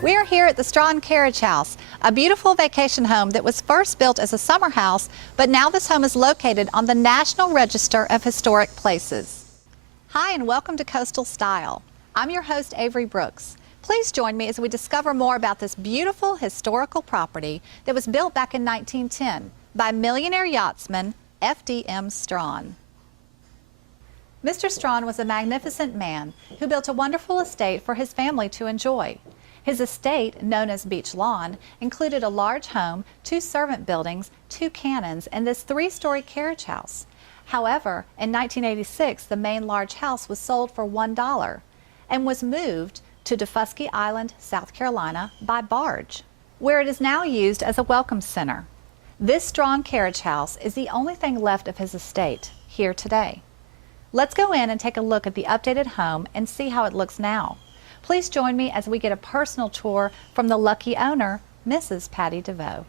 We are here at the Strachan Carriage House, a beautiful vacation home that was first built as a summer house, but now this home is located on the National Register of Historic Places. Hi, and welcome to Coastal Style. I'm your host, Avery Brooks. Please join me as we discover more about this beautiful historical property that was built back in 1910 by millionaire yachtsman F.D.M. Strachan. Mr. Strachan was a magnificent man who built a wonderful estate for his family to enjoy. His estate, known as Beach Lawn, included a large home, 2 servant buildings, 2 cannons, and this 3-story carriage house. However, in 1986, the main large house was sold for $1 and was moved to Defusky Island, South Carolina by barge, where it is now used as a welcome center. This Strachan Carriage House is the only thing left of his estate here today. Let's go in and take a look at the updated home and see how it looks now. Please join me as we get a personal tour from the lucky owner, Mrs. Patty DeVoe.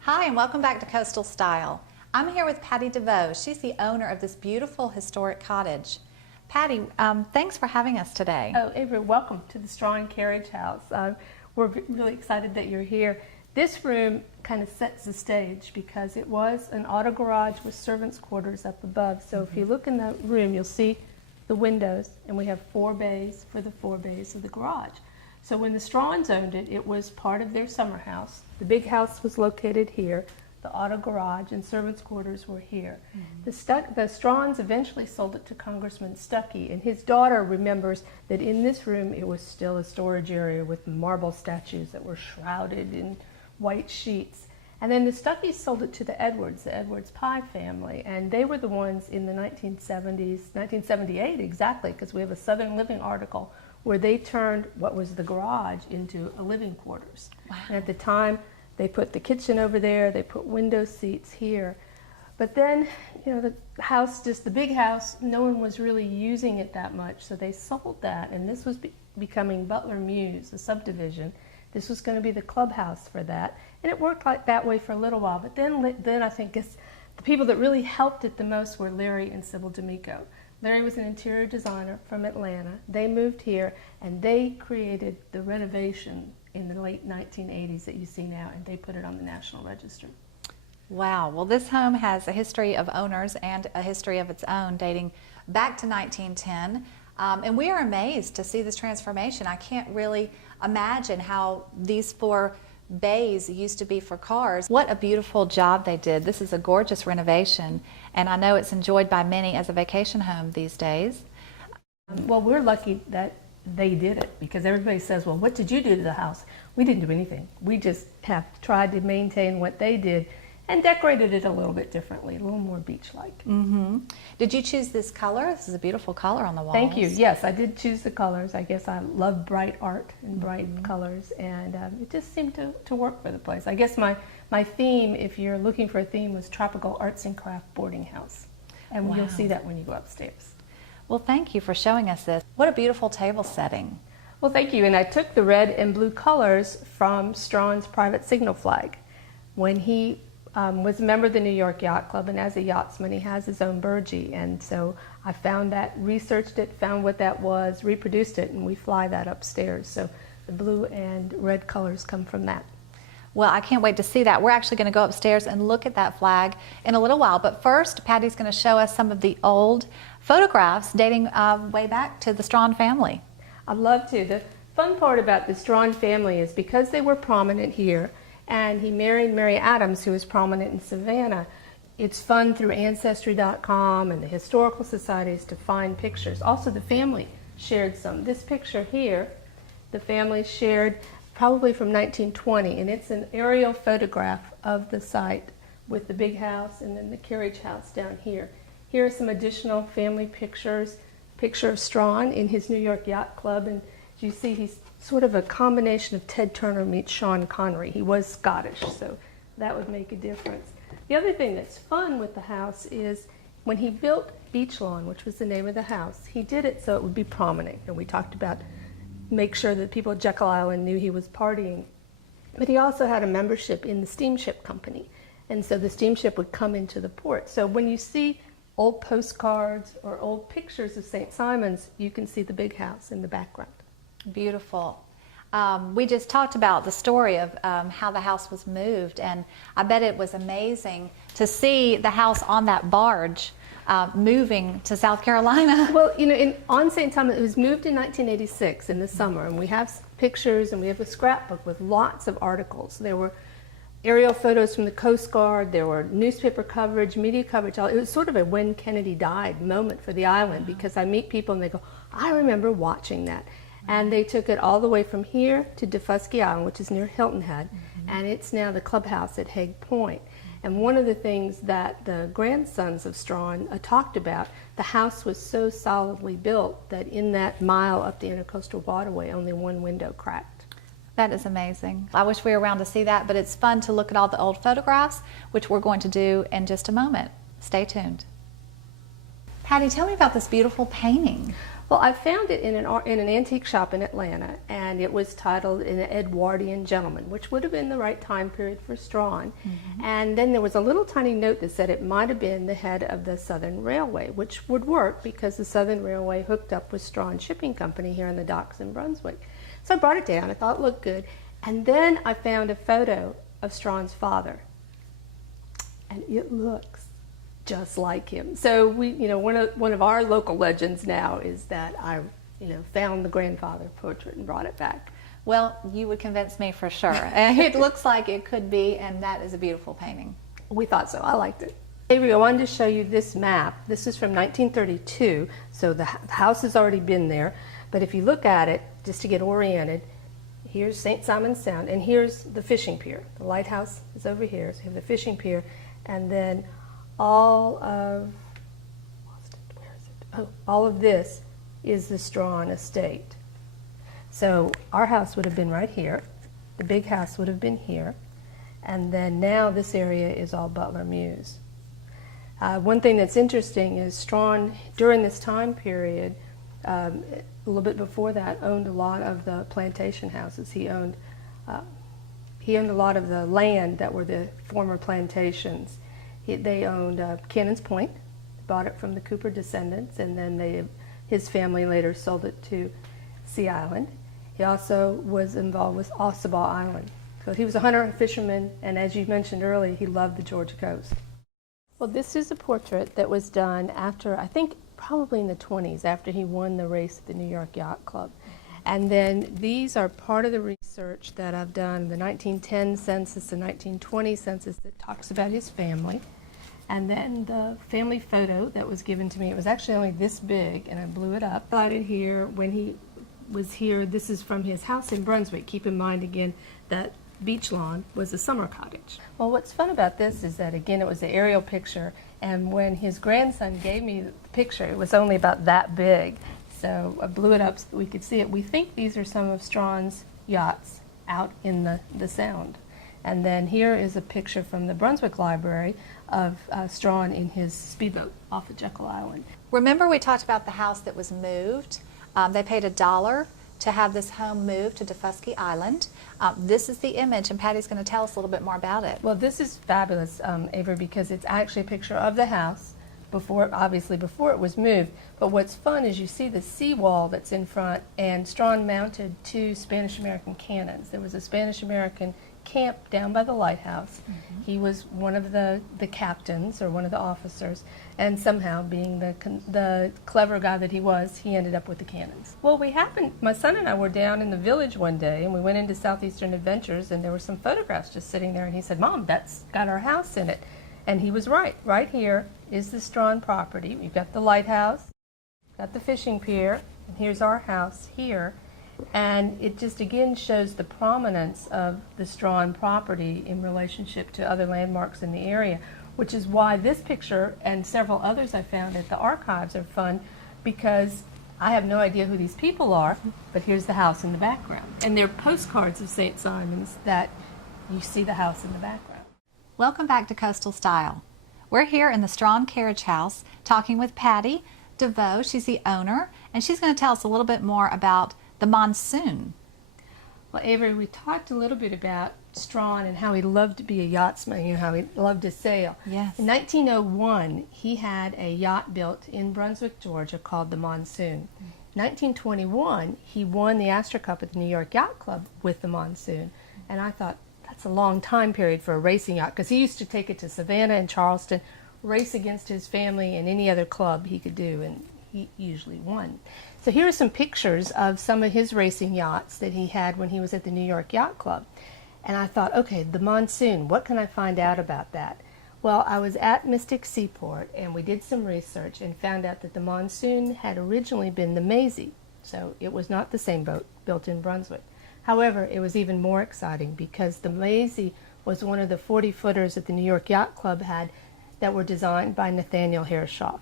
Hi, and welcome back to Coastal Style. I'm here with Patty DeVoe. She's the owner of this beautiful historic cottage. Patty, thanks for having us today. Oh, Avery, welcome to the Strachan Carriage House. We're really excited that you're here. This room kind of sets the stage because it was an auto garage with servants' quarters up above. So if you look in that room, you'll see the windows, and we have 4 bays for the 4 bays of the garage. So when the Strachan's owned it, it was part of their summer house. The big house was located here. The auto garage and servants' quarters were here. The Strachan's eventually sold it to Congressman Stuckey, and his daughter remembers that in this room it was still a storage area with marble statues that were shrouded in white sheets. And then the Stuckeys sold it to the Edwards Pye family, and they were the ones in the 1970s, 1978 exactly, because we have a Southern Living article where they turned what was the garage into a living quarters. Wow. And at the time, they put the kitchen over there, they put window seats here. But then, you know, the house, just the big house, no one was really using it that much, so they sold that, and this was becoming Butler Mews, a subdivision. This was going to be the clubhouse for that, and it worked like that way for a little while. But then I think the people that really helped it the most were Larry and Sybil D'Amico. Larry was an interior designer from Atlanta. They moved here, and they created the renovation in the late 1980s that you see now, and they put it on the National Register. Wow. Well, this home has a history of owners and a history of its own dating back to 1910. And we are amazed to see this transformation. I can't really imagine how these 4 bays used to be for cars. What a beautiful job they did. This is a gorgeous renovation, and I know it's enjoyed by many as a vacation home these days. Well, we're lucky that they did it, because everybody says, well, what did you do to the house? We didn't do anything. We just have tried to maintain what they did and decorated it a little bit differently, a little more beach-like. Did you choose this color? This is a beautiful color on the walls. Thank you. Yes, I did choose the colors. I guess I love bright art and bright colors, and it just seemed to work for the place. I guess my theme, if you're looking for a theme, was Tropical Arts and Craft Boarding House. And You'll see that when you go upstairs. Well, thank you for showing us this. What a beautiful table setting. Well, thank you. And I took the red and blue colors from Strachan's private signal flag. When he was a member of the New York Yacht Club, and as a yachtsman, he has his own burgee. And so I found that, researched it, found what that was, reproduced it, and we fly that upstairs. So the blue and red colors come from that. Well, I can't wait to see that. We're actually going to go upstairs and look at that flag in a little while. But first, Patty's going to show us some of the old photographs dating way back to the Strachan family. I'd love to. The fun part about the Strachan family is because they were prominent here, and he married Mary Adams, who was prominent in Savannah, it's fun through Ancestry.com and the historical societies to find pictures. Also, the family shared some. This picture here, the family shared probably from 1920, and it's an aerial photograph of the site with the big house and then the carriage house down here. Here are some additional family pictures. Picture of Strachan in his New York Yacht Club, and as you see, he's sort of a combination of Ted Turner meets Sean Connery. He was Scottish, so that would make a difference. The other thing that's fun with the house is when he built Beach Lawn, which was the name of the house, he did it so it would be prominent. And we talked about make sure that people at Jekyll Island knew he was partying. But he also had a membership in the steamship company. And so the steamship would come into the port. So when you see old postcards or old pictures of St. Simon's, you can see the big house in the background. Beautiful. We just talked about the story of how the house was moved, and I bet it was amazing to see the house on that barge moving to South Carolina. Well, you know, on St. Thomas, it was moved in 1986 in the summer, and we have pictures and we have a scrapbook with lots of articles. There were aerial photos from the Coast Guard, there were newspaper coverage, media coverage. It was sort of a when Kennedy died moment for the island, because I meet people and they go, I remember watching that. And they took it all the way from here to Defusky Island, which is near Hilton Head, and it's now the clubhouse at Hague Point. And one of the things that the grandsons of Strachan talked about, the house was so solidly built that in that mile up the intercoastal waterway, only one window cracked. That is amazing. I wish we were around to see that, but it's fun to look at all the old photographs, which we're going to do in just a moment. Stay tuned. Patty, tell me about this beautiful painting. Well, I found it in an antique shop in Atlanta, and it was titled An Edwardian Gentleman, which would have been the right time period for Strachan. And then there was a little tiny note that said it might have been the head of the Southern Railway, which would work because the Southern Railway hooked up with Strachan Shipping Company here in the docks in Brunswick. So I brought it down. I thought it looked good. And then I found a photo of Strachan's father, and it looks just like him. So we, you know, one of our local legends now is that I, you know, found the grandfather portrait and brought it back. Well, you would convince me for sure. It looks like it could be, and that is a beautiful painting. We thought so. I liked it. Avery, I wanted to show you this map. This is from 1932, so the house has already been there. But if you look at it, just to get oriented, here's St. Simon's Sound, and here's the fishing pier. The lighthouse is over here, so you have the fishing pier, and then all of this is the Strachan estate. So our house would have been right here, the big house would have been here, and then now this area is all Butler Mews. One thing that's interesting is Strachan, during this time period, a little bit before that, owned a lot of the plantation houses. He owned a lot of the land that were the former plantations. They owned Cannons Point, bought it from the Cooper descendants, and then his family later sold it to Sea Island. He also was involved with Ossabaw Island. So he was a hunter and fisherman, and as you mentioned earlier, he loved the Georgia coast. Well, this is a portrait that was done after, I think probably in the 20s, after he won the race at the New York Yacht Club. And then these are part of the research that I've done, the 1910 census, the 1920 census that talks about his family. And then the family photo that was given to me, it was actually only this big, and I blew it up. Highlighted here when he was here, this is from his house in Brunswick. Keep in mind again that beach lawn was a summer cottage. Well, what's fun about this is that again it was an aerial picture, and when his grandson gave me the picture, it was only about that big. So I blew it up so that we could see it. We think these are some of Strachan's yachts out in the Sound. And then here is a picture from the Brunswick Library of Strachan in his speedboat off of Jekyll Island. Remember we talked about the house that was moved? They paid $1 to have this home moved to Defusky Island. This is the image, and Patty's going to tell us a little bit more about it. Well, this is fabulous, Avery, because it's actually a picture of the house obviously before it was moved. But what's fun is you see the seawall that's in front, and Strachan mounted 2 Spanish-American cannons. There was a Spanish-American camp down by the lighthouse. He was one of the captains, or one of the officers, and somehow, being the clever guy that he was, he ended up with the cannons. Well, my son and I were down in the village one day, and we went into Southeastern Adventures, and there were some photographs just sitting there, and he said, "Mom, that's got our house in it." And he was right. Right here is the Strachan property. We've got the lighthouse, got the fishing pier, and here's our house here. And it just again shows the prominence of the Strachan property in relationship to other landmarks in the area, which is why this picture and several others I found at the archives are fun, because I have no idea who these people are, but here's the house in the background. And they're postcards of St. Simon's that you see the house in the background. Welcome back to Coastal Style. We're here in the Strachan Carriage House talking with Patty DeVoe. She's the owner, and she's going to tell us a little bit more about the Monsoon. Well, Avery, we talked a little bit about Strachan and how he loved to be a yachtsman, you know, how he loved to sail. Yes. In 1901, he had a yacht built in Brunswick, Georgia called the Monsoon. 1921, he won the Astor Cup at the New York Yacht Club with the Monsoon. And I thought, that's a long time period for a racing yacht, because he used to take it to Savannah and Charleston, race against his family and any other club he could do, and he usually won. So here are some pictures of some of his racing yachts that he had when he was at the New York Yacht Club. And I thought, okay, the Monsoon, what can I find out about that? Well, I was at Mystic Seaport, and we did some research and found out that the Monsoon had originally been the Maisie, so it was not the same boat built in Brunswick. However, it was even more exciting because the Maisie was one of the 40-footers that the New York Yacht Club had that were designed by Nathaniel Herreshoff.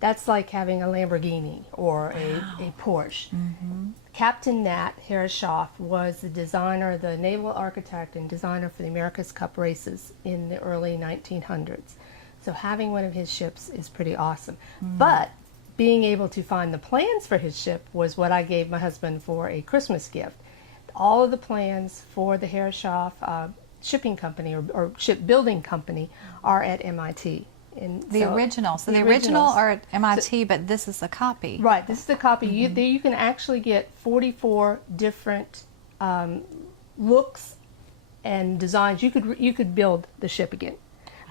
That's like having a Lamborghini or a Porsche. Mm-hmm. Captain Nat Herreshoff was the designer, the naval architect and designer for the America's Cup races in the early 1900s. So having one of his ships is pretty awesome. Mm. But being able to find the plans for his ship was what I gave my husband for a Christmas gift. All of the plans for the Herreshoff shipping company or shipbuilding company are at MIT. The original. So the original are at MIT, but this is a copy. Right, this is the copy. Mm-hmm. You can actually get 44 different looks and designs. You could build the ship again,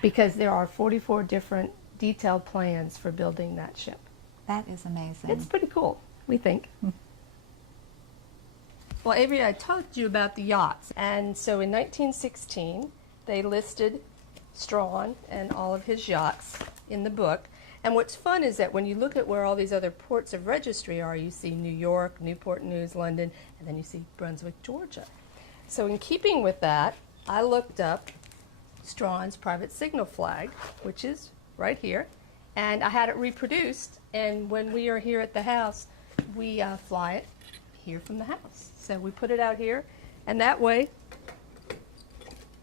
because there are 44 different detailed plans for building that ship. That is amazing. It's pretty cool, we think. Well, Avery, I talked to you about the yachts, and so in 1916 they listed Strachan and all of his yachts in the book. And what's fun is that when you look at where all these other ports of registry are, you see New York, Newport News, London, and then you see Brunswick, Georgia. So in keeping with that, I looked up Strachan's private signal flag, which is right here, and I had it reproduced, and when we are here at the house, we fly it here from the house. So we put it out here, and that way,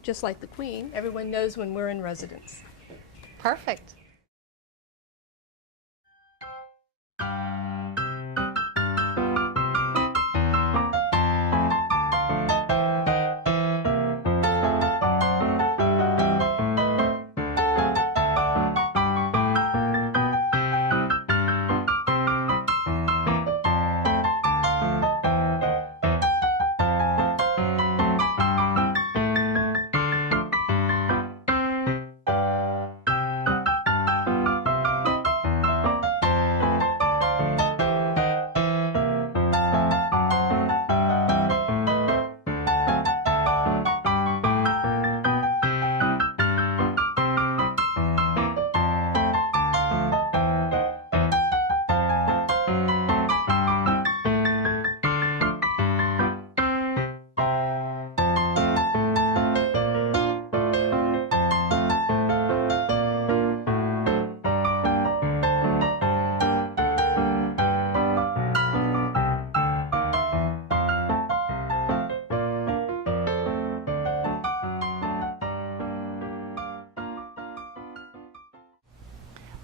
just like the Queen, everyone knows when we're in residence. Perfect.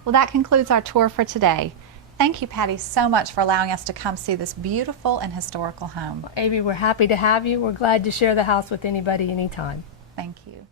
Well, that concludes our tour for today. Thank you, Patty, so much for allowing us to come see this beautiful and historical home. Well, Avery, we're happy to have you. We're glad to share the house with anybody, anytime. Thank you.